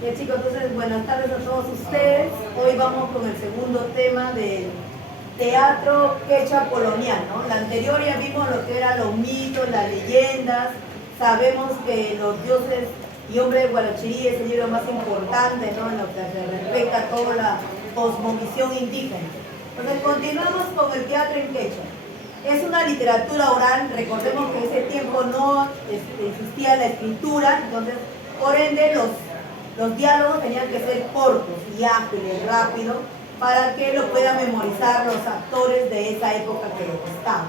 Bien, chicos, entonces buenas tardes a todos ustedes. Hoy vamos con el segundo tema del teatro quechua colonial, ¿no? La anterior ya vimos lo que eran los mitos, las leyendas. Sabemos que los dioses y hombres de Guarachirí es el libro más importante, ¿no? En lo que se respecta a toda la cosmovisión indígena. Entonces continuamos con el teatro en quechua. Es una literatura oral. Recordemos que en ese tiempo no existía la escritura, entonces por ende los diálogos tenían que ser cortos y ágiles, rápidos, para que lo puedan memorizar los actores de esa época que estaban.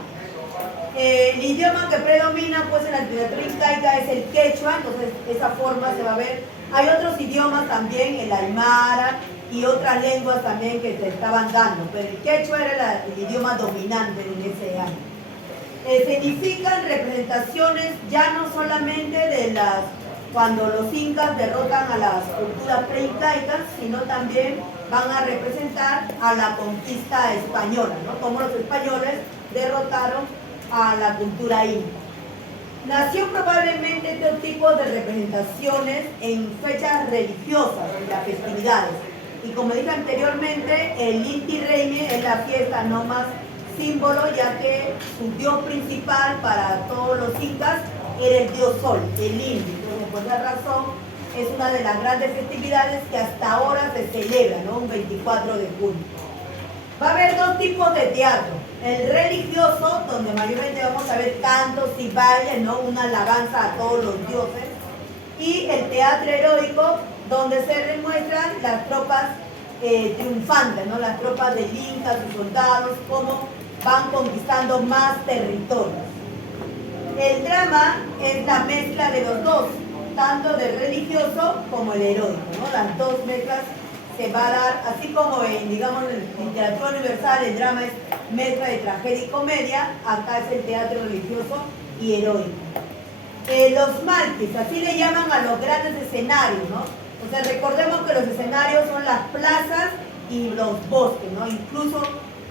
El idioma que predomina pues en la literatura incaica es el quechua, entonces esa forma se va a ver. Hay otros idiomas también, el aymara y otras lenguas también que se estaban dando, pero el quechua era el idioma dominante en ese año. Significan representaciones ya no solamente de cuando los incas derrotan a las culturas preincaicas, sino también van a representar a la conquista española, ¿no? Como los españoles derrotaron a la cultura inca. Nació probablemente este tipo de representaciones en fechas religiosas, en las festividades. Y como dije anteriormente, el Inti Raymi es la fiesta no más símbolo, ya que su dios principal para todos los incas era el dios Sol, el Inti. Por esa razón es una de las grandes festividades que hasta ahora se celebra, ¿no? Un 24 de junio. Va a haber dos tipos de teatro. El religioso, donde mayormente vamos a ver cantos y bailes, ¿no? Una alabanza a todos los dioses. Y el teatro heroico, donde se demuestran las tropas triunfantes, ¿no? Las tropas del Inca, sus soldados, cómo van conquistando más territorios. El drama es la mezcla de los dos, tanto del religioso como el heroico, ¿no? Las dos mezclas se va a dar, así como en, digamos, en literatura universal el drama es mezcla de tragedia y comedia, acá es el teatro religioso y heroico. Los malquis, así le llaman a los grandes escenarios, ¿no? O sea, recordemos que los escenarios son las plazas y los bosques, ¿no? Incluso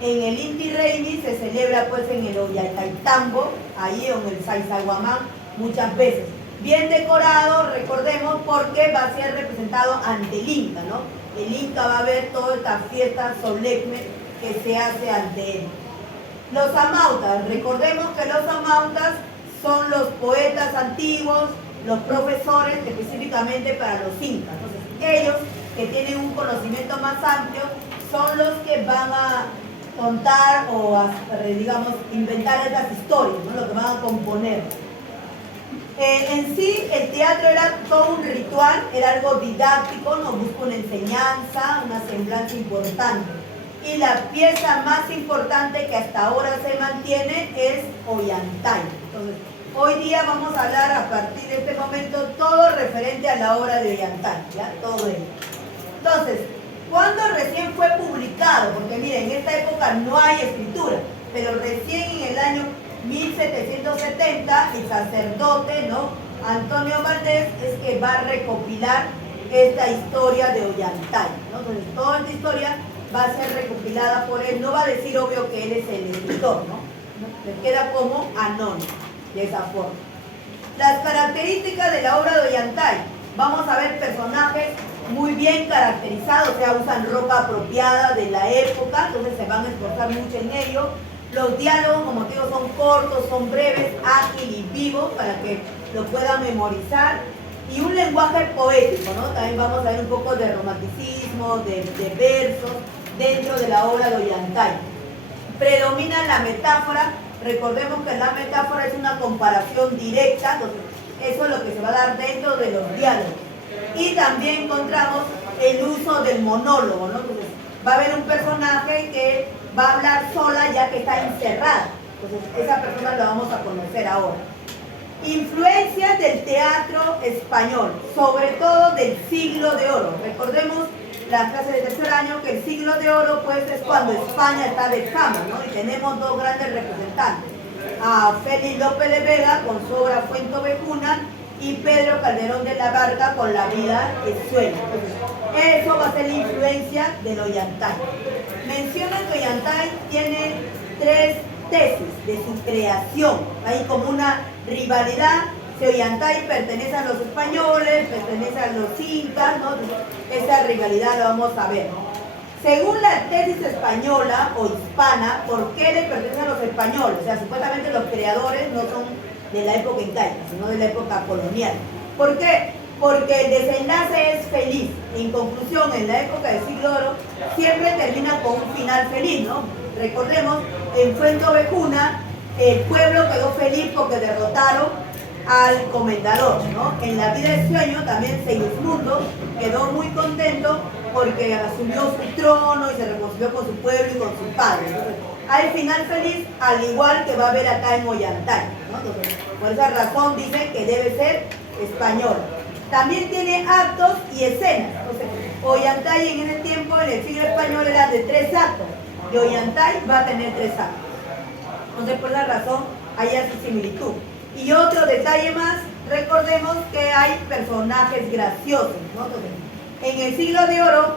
en el Inti Raymi se celebra pues en el Ollantaytambo, ahí o en el Sacsayhuamán muchas veces. Bien decorado, recordemos, porque va a ser representado ante el Inca, ¿no? El Inca va a ver toda esta fiesta solemne que se hace ante él. Los amautas, recordemos que los amautas son los poetas antiguos, los profesores específicamente para los incas. Entonces, ellos que tienen un conocimiento más amplio son los que van a contar o digamos, inventar esas historias, ¿no? Lo que van a componer. En sí, el teatro era todo un ritual, era algo didáctico, nos busca una enseñanza, una semblanza importante. Y la pieza más importante que hasta ahora se mantiene es Ollantay. Entonces, hoy día vamos a hablar a partir de este momento todo referente a la obra de Ollantay, ¿ya? Todo ello. Entonces, ¿cuándo recién fue publicado? Porque miren, en esta época no hay escritura, pero recién en el año 1770 el sacerdote, ¿no? Antonio Valdés es que va a recopilar esta historia de Ollantay, ¿no? Entonces toda esta historia va a ser recopilada por él, no va a decir obvio que él es el escritor, ¿no? Le queda como anónimo, de esa forma. Las características de la obra de Ollantay, vamos a ver personajes muy bien caracterizados, o sea, usan ropa apropiada de la época, entonces se van a esforzar mucho en ello. Los diálogos, como te digo, son cortos, son breves, ágiles y vivos para que lo puedan memorizar. Y un lenguaje poético, ¿no? También vamos a ver un poco de romanticismo, de versos dentro de la obra de Ollantay. Predomina la metáfora. Recordemos que la metáfora es una comparación directa, entonces eso es lo que se va a dar dentro de los diálogos. Y también encontramos el uso del monólogo, ¿no? Entonces, va a haber un personaje que va a hablar sola ya que está encerrada. Entonces, esa persona la vamos a conocer ahora. Influencias del teatro español, sobre todo del siglo de oro. Recordemos la clase de tercer año que el siglo de oro pues es cuando España está de fama, ¿no? Y tenemos dos grandes representantes, a Félix López de Vega con su obra Fuentovejuna y Pedro Calderón de la Barca con La vida es sueño. Entonces, eso va a ser la influencia del Ollantay. Mencionan que Ollantay tiene tres tesis de su creación. Hay como una rivalidad si Ollantay pertenece a los españoles, pertenece a los incas, ¿no? Esa rivalidad la vamos a ver. Según la tesis española o hispana, ¿por qué le pertenece a los españoles? O sea, supuestamente los creadores no son de la época incaica, sino de la época colonial. ¿Por qué? Porque el desenlace es feliz. En conclusión, en la época del siglo de oro, siempre termina con un final feliz, ¿no? Recordemos, en Fuenteovejuna, el pueblo quedó feliz porque derrotaron al comendador, ¿no? En la vida de sueño también Segismundo quedó muy contento porque asumió su trono y se reconcilió con su pueblo y con su padre. Entonces, hay final feliz, al igual que va a haber acá en Ollantay, ¿no? Entonces, por esa razón dicen que debe ser español. También tiene actos y escenas. Entonces, Ollantay en ese tiempo, en el siglo español, era de 3 actos. Y Ollantay va a tener 3 actos. Entonces, por esa razón, hay esa similitud. Y otro detalle más, recordemos que hay personajes graciosos, ¿no? Entonces, en el siglo de oro,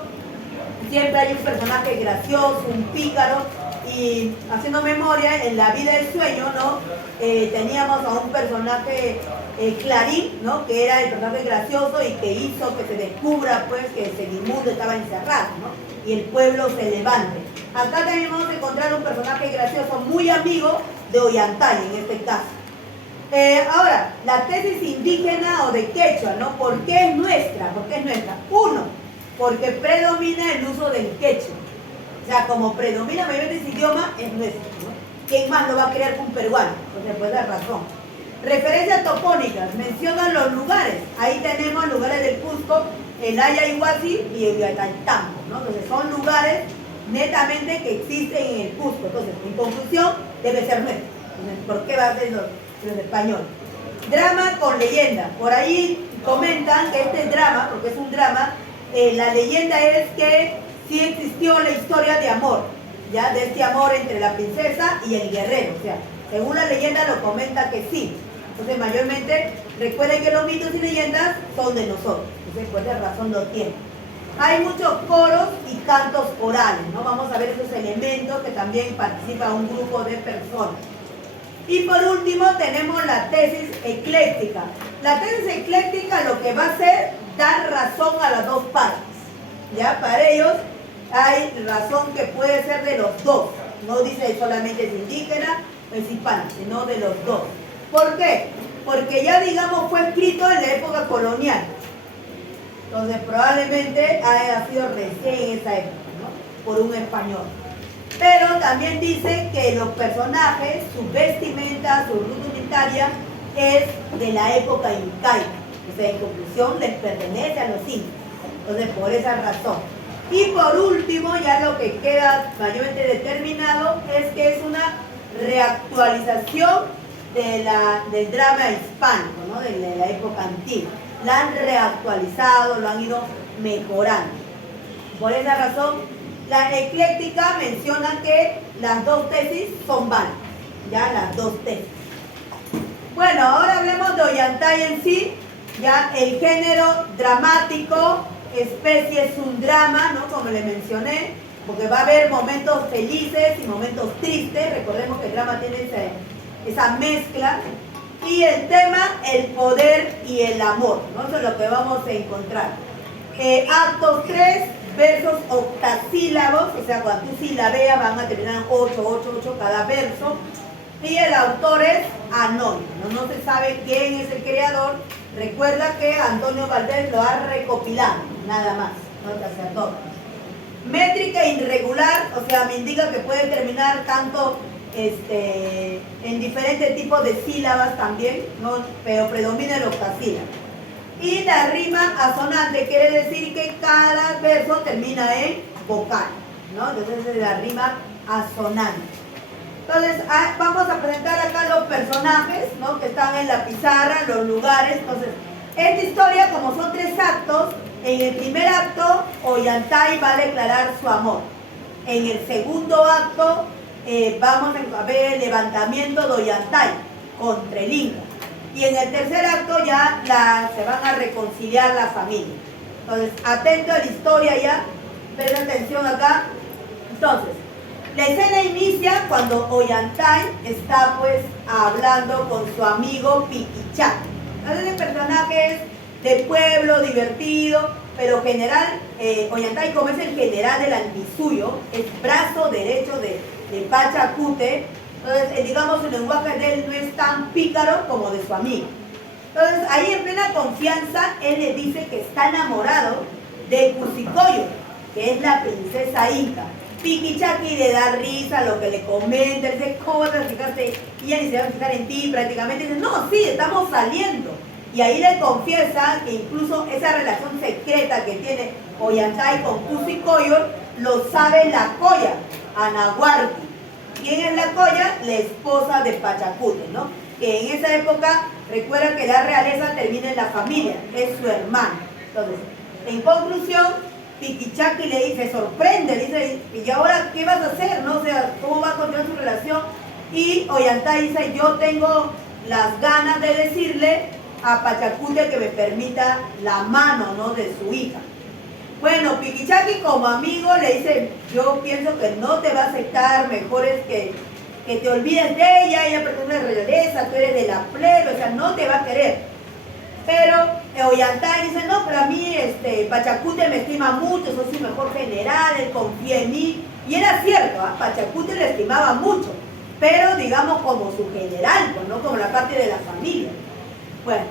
siempre hay un personaje gracioso, un pícaro, y haciendo memoria, en la vida del sueño, ¿no? Teníamos a un personaje Clarín, ¿no? Que era el personaje gracioso y que hizo que se descubra, pues, que Segismundo estaba encerrado, ¿no? Y el pueblo se levante. Acá también vamos a encontrar un personaje gracioso muy amigo de Ollantay, en este caso. Ahora, la tesis indígena o de quechua, ¿no? ¿Por qué es nuestra? ¿Por qué es nuestra? Uno, porque predomina el uso del quechua. O sea, como predomina mayormente ese idioma, es nuestro, ¿no? ¿Quién más lo va a crear que un peruano? Entonces, pues da razón. Referencias topónicas, mencionan los lugares. Ahí tenemos lugares del Cusco, el Ayahuasi y el Huaycatambo, ¿no? Entonces, son lugares netamente que existen en el Cusco. Entonces, en conclusión, debe ser nuestro. Entonces, ¿por qué va a ser los españoles? Drama con leyenda. Por ahí comentan que este drama, porque es un drama, la leyenda es que sí existió la historia de amor, ya, de este amor entre la princesa y el guerrero. O sea, según la leyenda lo comenta que sí. Entonces, mayormente, recuerden que los mitos y leyendas son de nosotros. Entonces, por esa razón lo tienen. Hay muchos coros y cantos orales, ¿no? Vamos a ver esos elementos que también participa un grupo de personas. Y por último tenemos la tesis ecléctica. La tesis ecléctica lo que va a hacer, dar razón a las dos partes. ¿Ya? Para ellos hay razón que puede ser de los dos. No dice solamente es indígena o es hispana, sino de los dos. ¿Por qué? Porque ya digamos fue escrito en la época colonial. Entonces probablemente haya sido recién en esa época, ¿no? Por un español. Pero también dice que los personajes, su vestimenta, su rudimentaria, es de la época incaica. O sea, en conclusión, les pertenece a los incas. Entonces, por esa razón. Y por último, ya lo que queda mayormente determinado es que es una reactualización del drama hispánico, ¿no? De la época antigua. La han reactualizado, lo han ido mejorando. Por esa razón, la ecléctica menciona que las dos tesis son válidas, ya las dos tesis. Bueno, ahora hablemos de Ollantay en sí, ya el género dramático, especie es un drama, ¿no? Como le mencioné, porque va a haber momentos felices y momentos tristes. Recordemos que el drama tiene esa mezcla. Y el tema, el poder y el amor, ¿no? Eso es lo que vamos a encontrar. Actos 3, versos octasílabos, o sea, cuando tú silabeas van a terminar en 8, 8, 8 cada verso. Y el autor es anónimo, no se sabe quién es el creador. Recuerda que Antonio Valdés lo ha recopilado, nada más, no el sacerdote. Métrica irregular, o sea, me indica que puede terminar tanto en diferentes tipos de sílabas también, ¿no? Pero predomina el octasílabo. Y la rima asonante quiere decir que cada verso termina en vocal, ¿no? Entonces es la rima asonante. Entonces vamos a presentar acá los personajes, ¿no? Que están en la pizarra, los lugares. Entonces, esta historia, como son 3 actos, en el primer acto Ollantay va a declarar su amor. En el segundo acto vamos a ver el levantamiento de Ollantay contra el Inca. Y en el tercer acto ya se van a reconciliar la familia. Entonces, atento a la historia ya, presten atención acá. Entonces, la escena inicia cuando Ollantay está pues hablando con su amigo Piquichá. Entonces, personajes de pueblo, divertido, pero general, Ollantay, como es el general del Antisuyo, es brazo derecho de Pachacute. Entonces, digamos, el lenguaje de él no es tan pícaro como de su amigo. Entonces, ahí en plena confianza, él le dice que está enamorado de Cusicoyo, que es la princesa inca. Piquichaqui le da risa lo que le comenta, le dice, ¿cómo vas a fijarte? Y ella ni se va a fijar en ti, prácticamente dice, no, sí, estamos saliendo. Y ahí le confiesa que incluso esa relación secreta que tiene Ollantay con Cusicoyo lo sabe la Coya, Anahuarti. ¿Quién es la Coya? La esposa de Pachacute, ¿no? Que en esa época, recuerda que la realeza termina en la familia, es su hermano. Entonces, en conclusión, Piquichaqui le dice, se sorprende, le dice, ¿y ahora qué vas a hacer? ¿No? O sea, ¿cómo va a continuar su relación? Y Ollantay dice, yo tengo las ganas de decirle a Pachacute que me permita la mano, ¿no?, de su hija. Bueno, Piquichaqui como amigo le dice, yo pienso que no te va a aceptar, mejor es que te olvides de ella pertenece a la realeza, tú eres de la plebe, o sea, no te va a querer. Pero Ollantay dice, no, pero a mí Pachacute me estima mucho, soy su mejor general, él confía en mí. Y era cierto, Pachacute le estimaba mucho, pero digamos como su general, pues, no como la parte de la familia. Bueno,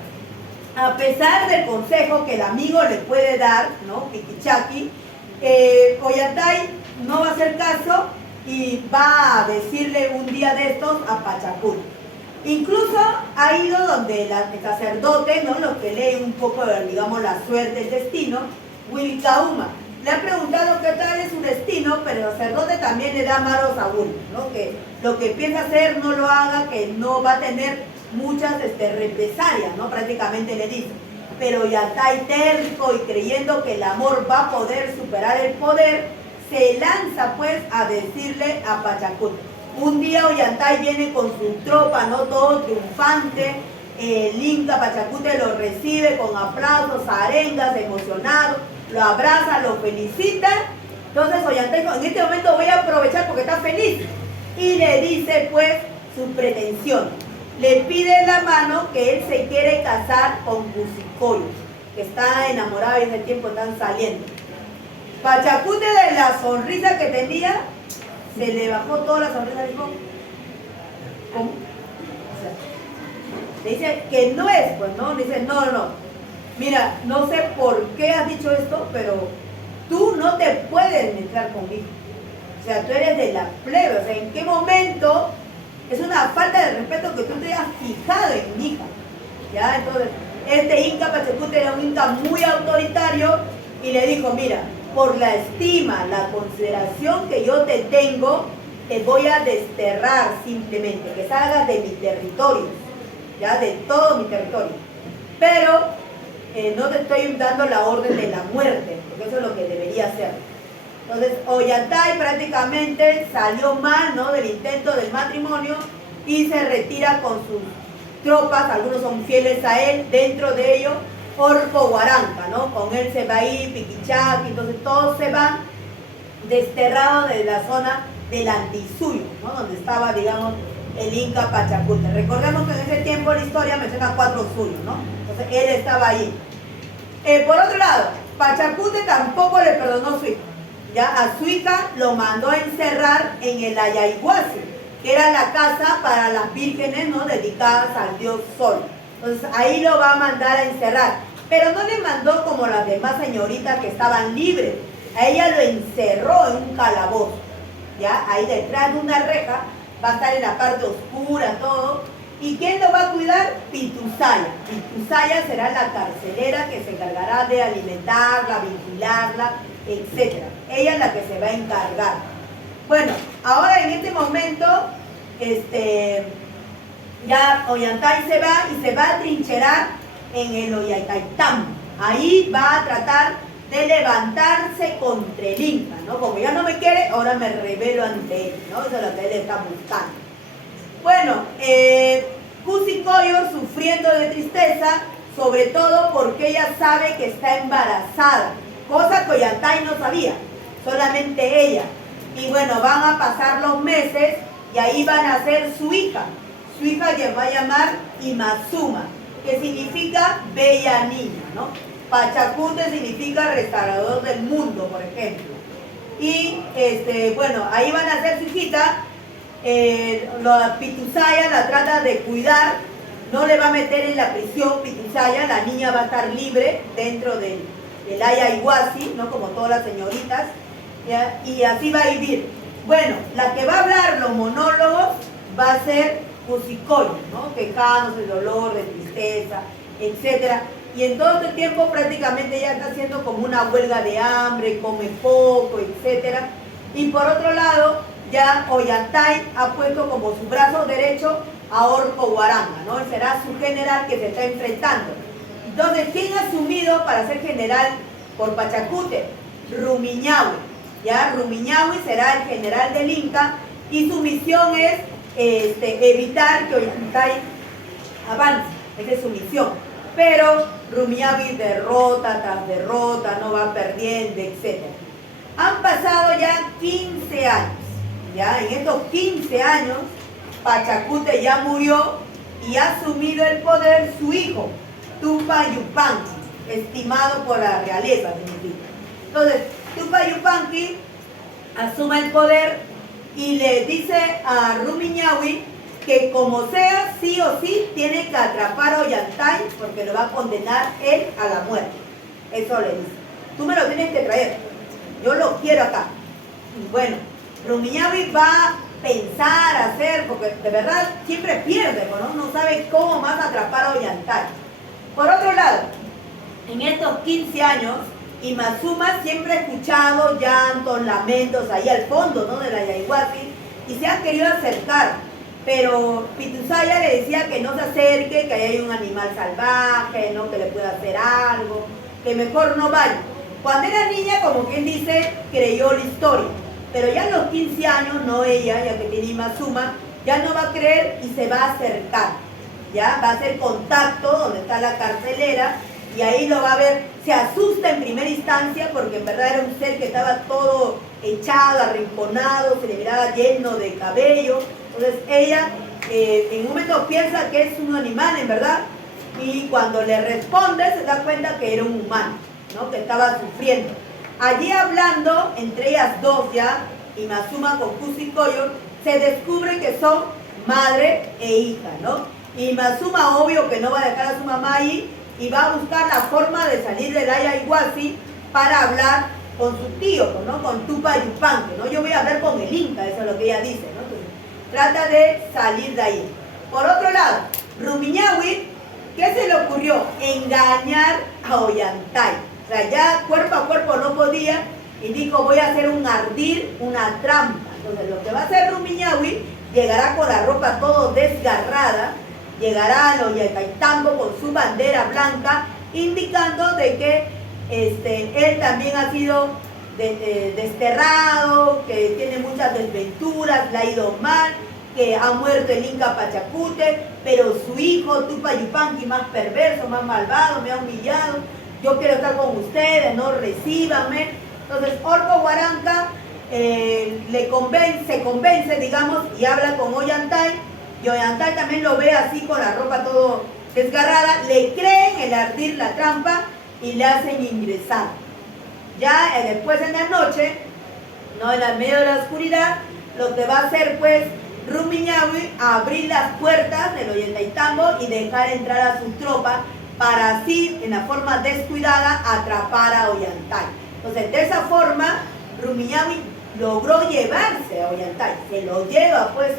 a pesar del consejo que el amigo le puede dar, ¿no?, Piquichaqui, Ollantay no va a hacer caso y va a decirle un día de estos a Pachacute. Incluso ha ido donde el sacerdote, ¿no?, los que leen un poco, digamos, la suerte, el destino, Wilcauma. Le ha preguntado qué tal es su destino, pero el sacerdote también le da malos augurios, ¿no?, que lo que piensa hacer no lo haga, que no va a tener muchas represalias, ¿no?, prácticamente le dice. Pero Ollantay, terco y creyendo que el amor va a poder superar el poder, se lanza pues a decirle a Pachacute. Un día Ollantay viene con su tropa, ¿no?, todo triunfante. El Inca Pachacute lo recibe con aplausos, arengas, emocionado, lo abraza, lo felicita. Entonces Ollantay, en este momento voy a aprovechar porque está feliz. Y le dice pues su pretensión. Le pide la mano que él se quiere casar con Cusicoyo, que está enamorado y en el tiempo están saliendo. Pachacute, de la sonrisa que tenía, se le bajó toda la sonrisa, dijo, ¿cómo? O sea, le dice que no es, pues, ¿no? Le dice, no, mira, no sé por qué has dicho esto, pero tú no te puedes mezclar conmigo. O sea, tú eres de la plebe, o sea, ¿en qué momento? Es una falta de respeto que tú te hayas fijado en mi hija, ¿ya? Entonces, este Inca Pachacute era un Inca muy autoritario y le dijo, mira, por la estima, la consideración que yo te tengo, te voy a desterrar simplemente, que salgas de mi territorio, ya, de todo mi territorio. Pero no te estoy dando la orden de la muerte, porque eso es lo que debería hacer. Entonces, Ollantay prácticamente salió mal, ¿no?, del intento del matrimonio y se retira con sus tropas, algunos son fieles a él, dentro de ellos Orco Huaranca, ¿no? Con él se va a ir Piquichaqui, entonces todos se van desterrados de la zona del Antisuyo, ¿no?, donde estaba, digamos, el Inca Pachacute. Recordemos que en ese tiempo la historia menciona 4 suyos, ¿no? Entonces él estaba ahí. Por otro lado, Pachacute tampoco le perdonó a su hija. Ya a su hija lo mandó a encerrar en el Ayaiguasi, que era la casa para las vírgenes, ¿no?, dedicadas al dios Sol. Entonces ahí lo va a mandar a encerrar, pero no le mandó como las demás señoritas que estaban libres. A ella lo encerró en un calabozo, ya ahí detrás de una reja, va a estar en la parte oscura todo. ¿Y quién lo va a cuidar? Pitusaya. Pitusaya será la carcelera que se encargará de alimentarla, vigilarla, etc. Ella es la que se va a encargar. Bueno, ahora en este momento, ya Ollantay se va y se va a trincherar en el Ollantaytambo. Ahí va a tratar de levantarse contra el Inca, ¿no? Como ya no me quiere, ahora me rebelo ante él, ¿no? Eso es lo que él está buscando. Bueno, Cusicoyo sufriendo de tristeza, sobre todo porque ella sabe que está embarazada, cosa que Ollantay no sabía, solamente ella. Y bueno, van a pasar los meses y ahí van a nacer su hija que va a llamar Imazuma. que significa bella niña, ¿no? Pachacute significa restaurador del mundo, por ejemplo. Y bueno, ahí van a ser su hijita. La Pitusaya la trata de cuidar, no le va a meter en la prisión. Pitusaya, la niña va a estar libre dentro del Ayahuasí, ¿no? Como todas las señoritas, ¿ya? Y así va a vivir. Bueno, la que va a hablar los monólogos va a ser Cusicoyo, ¿no? Quejándose de dolor, de tristeza, etc. Y en todo este tiempo prácticamente ella está haciendo como una huelga de hambre, come poco, etc. Y por otro lado, ya Ollantay ha puesto como su brazo derecho a Orco Guaranga, ¿no? Él será su general que se está enfrentando. Entonces, ¿quién ha asumido para ser general por Pachacute? Rumiñahui, ¿ya? Rumiñahui será el general del Inca y su misión es evitar que Ollantay avance. Esa es su misión. Pero Rumiñahui derrota tras derrota, no va perdiendo, etc. Han pasado ya 15 años. ¿Ya? En estos 15 años, Pachacute ya murió y ha asumido el poder su hijo, Tupa Yupanqui, estimado por la realeza, significa. Entonces, Tupa Yupanqui asume el poder y le dice a Rumiñahui que como sea, sí o sí, tiene que atrapar a Ollantay porque lo va a condenar él a la muerte. Eso le dice. Tú me lo tienes que traer. Yo lo quiero acá. Y bueno, Rumiñahui va a pensar, a hacer, porque de verdad siempre pierde, ¿no? No sabe cómo más atrapar a Ollantay. Por otro lado, en estos 15 años, Imazuma siempre ha escuchado llantos, lamentos ahí al fondo, ¿no? De la Ayahuasí, y se han querido acercar, pero Pitusaya le decía que no se acerque, que ahí hay un animal salvaje, ¿no? Que le pueda hacer algo, que mejor no vaya. Cuando era niña, como quien dice, creyó la historia, pero ya a los 15 años, no ella, ya que tiene Imazuma, ya no va a creer y se va a acercar, ya va a hacer contacto donde está la carcelera y ahí lo va a ver. Se asusta en primera instancia porque en verdad era un ser que estaba todo echado, arrinconado, se le miraba lleno de cabello. Entonces ella en un momento piensa que es un animal en verdad y cuando le responde se da cuenta que era un humano, ¿no? Que estaba sufriendo. Allí hablando, entre ellas dos ya, Imazuma con Cusicoyo, se descubre que son madre e hija, ¿no? Imazuma obvio que no va a dejar a su mamá ahí y va a buscar la forma de salir del Ayahuasí para hablar con su tío, ¿no? Con Tupa Yupanqui, ¿no? Yo voy a hablar con el Inca, eso es lo que ella dice, ¿no? Entonces, trata de salir de ahí. Por otro lado, Rumiñahui, ¿qué se le ocurrió? Engañar a Ollantay. O sea, ya cuerpo a cuerpo no podía y dijo, voy a hacer un ardil, una trampa. Entonces, lo que va a hacer Rumiñahui, llegará con la ropa todo desgarrada, llegará a Ollantaytambo con su bandera blanca, indicando de que él también ha sido desterrado, que tiene muchas desventuras, le ha ido mal, que ha muerto el Inca Pachacute, pero su hijo Tupa Yupanqui, más perverso, más malvado, me ha humillado, yo quiero estar con ustedes, no recíbanme. Entonces Orco Guaranga se convence, digamos, y habla con Ollantay, y Ollantay también lo ve así con la ropa todo desgarrada, le creen el ardir la trampa y le hacen ingresar. Ya después en la noche, no en el medio de la oscuridad, lo que va a hacer pues Rumiñahui, abrir las puertas del Ollantaytambo y dejar entrar a su tropa para así, en la forma descuidada, atrapar a Ollantay. Entonces, de esa forma, Rumiñahui logró llevarse a Ollantay. Se lo lleva pues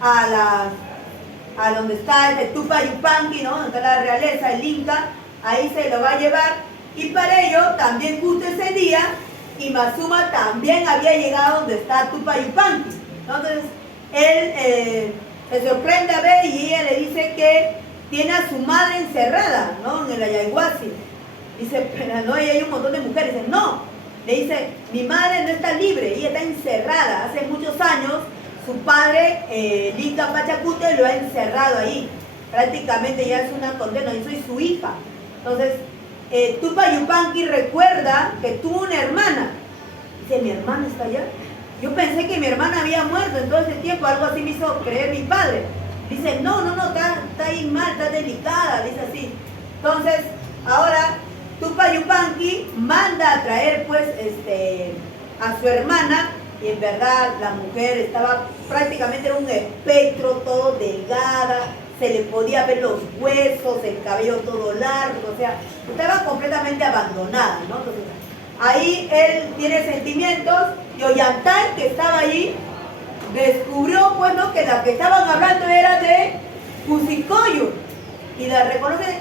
a donde está Tupa Yupanqui, ¿no? Donde está la realeza, el Inca, ahí se lo va a llevar. Y para ello, también justo ese día, Imazuma también había llegado donde está Tupa Yupanqui. Entonces, él se sorprende a ver y ella le dice que tiene a su madre encerrada, ¿no? En el Ayahuasí. Dice, pero no, ahí hay un montón de mujeres. Dice, no. Le dice, mi madre no está libre, ella está encerrada. Hace muchos años, su padre, el Inca Pachacute, lo ha encerrado ahí. Prácticamente ya es una condena, yo soy su hija. Entonces, Tupa Yupanqui recuerda que tuvo una hermana. Dice, ¿mi hermana está allá? Yo pensé que mi hermana había muerto en todo ese tiempo, algo así me hizo creer mi padre. Dice, no, está ahí mal, está delicada, dice así. Entonces, ahora, Tupac Yupanqui manda a traer pues a su hermana, y en verdad la mujer estaba prácticamente en un espectro, todo delgada, se le podía ver los huesos, el cabello todo largo, o sea, estaba completamente abandonada, ¿no? Entonces, ahí él tiene sentimientos, y Ollantay, que estaba ahí, descubrió, pues, ¿no?, que la que estaban hablando era de Cusicoyo, y la reconoce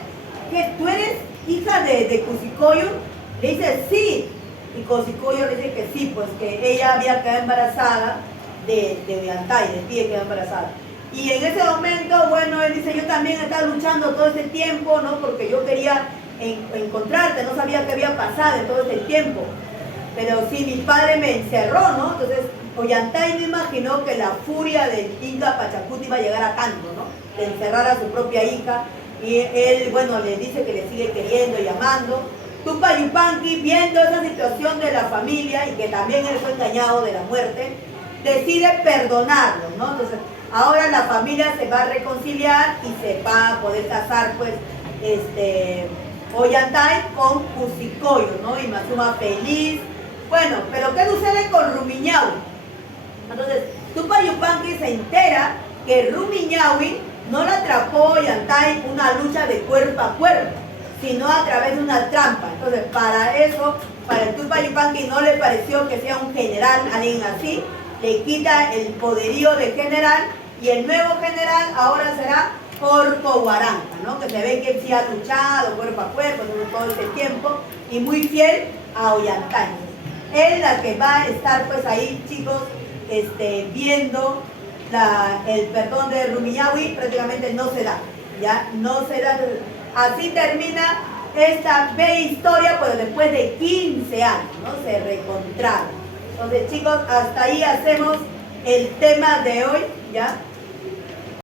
que tú eres hija de Cusicoyo. Le dice sí, y Cusicoyo le dice que sí, pues que ella había quedado embarazada de Ollantay, de ti quedó embarazada. Y en ese momento, bueno, él dice, yo también estaba luchando todo ese tiempo, ¿no?, porque yo quería encontrarte, no sabía qué había pasado en todo ese tiempo, pero sí, mi padre me encerró, ¿no? Entonces Ollantay no imaginó que la furia del Inca Pachacuti iba a llegar a tanto, ¿no?, de encerrar a su propia hija. Y él, bueno, le dice que le sigue queriendo y amando. Tupac Yupanqui, viendo esa situación de la familia y que también él fue engañado de la muerte, decide perdonarlo, ¿no? Entonces, ahora la familia se va a reconciliar y se va a poder casar, pues, Ollantay con Cusicoyo, ¿no? Y Mazuma feliz. Bueno, pero ¿qué sucede con Rumiñahui? Entonces, Tupac Yupanqui se entera que Rumiñahui no la atrapó Ollantay una lucha de cuerpo a cuerpo, sino a través de una trampa. Entonces, para eso, para el Tupac Yupanqui no le pareció que sea un general, alguien así, le quita el poderío de general, y el nuevo general ahora será Orco Huaranca, ¿no?, que se ve que sí ha luchado cuerpo a cuerpo todo este tiempo, y muy fiel a Ollantay. Es la que va a estar, pues, ahí, chicos, viendo el perdón de Rumiñahui. Prácticamente no se da, ya no se da. Así termina esta bella historia, pues después de 15 años, ¿no?, se reencontraron. Entonces, chicos, hasta ahí hacemos el tema de hoy, ¿ya?